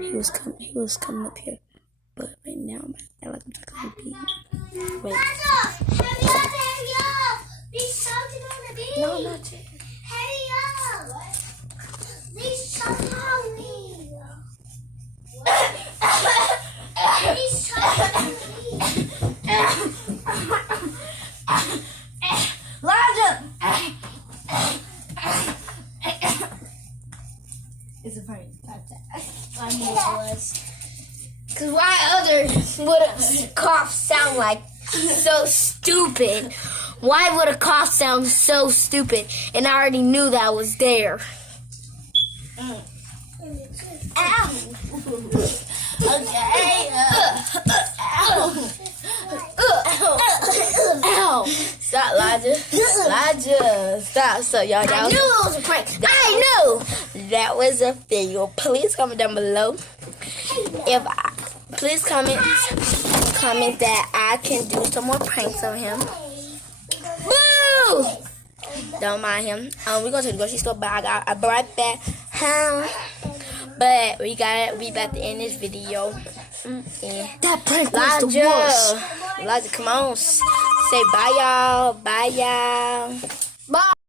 He was coming up here, but right now I like him to come be. Wait. No, not yet. Hurry up! Please stop me. Please stop me. Elijah! It's a prank. I knew it was. Cause why others would a cough sound like so stupid? Why would a cough sound so stupid? And I already knew that was there. Ow! Okay. Ow! Stop, Elijah. Elijah, stop. So y'all. I knew it was a prank. I knew that was a video. Please comment down below. Please comment that I can do some more pranks on him. Boo! Don't mind him. We're going to the grocery store, but I brought back home. But we about to end this video. Yeah. That prank was the worst. Elijah, come on. Say bye, y'all. Bye, y'all. Bye.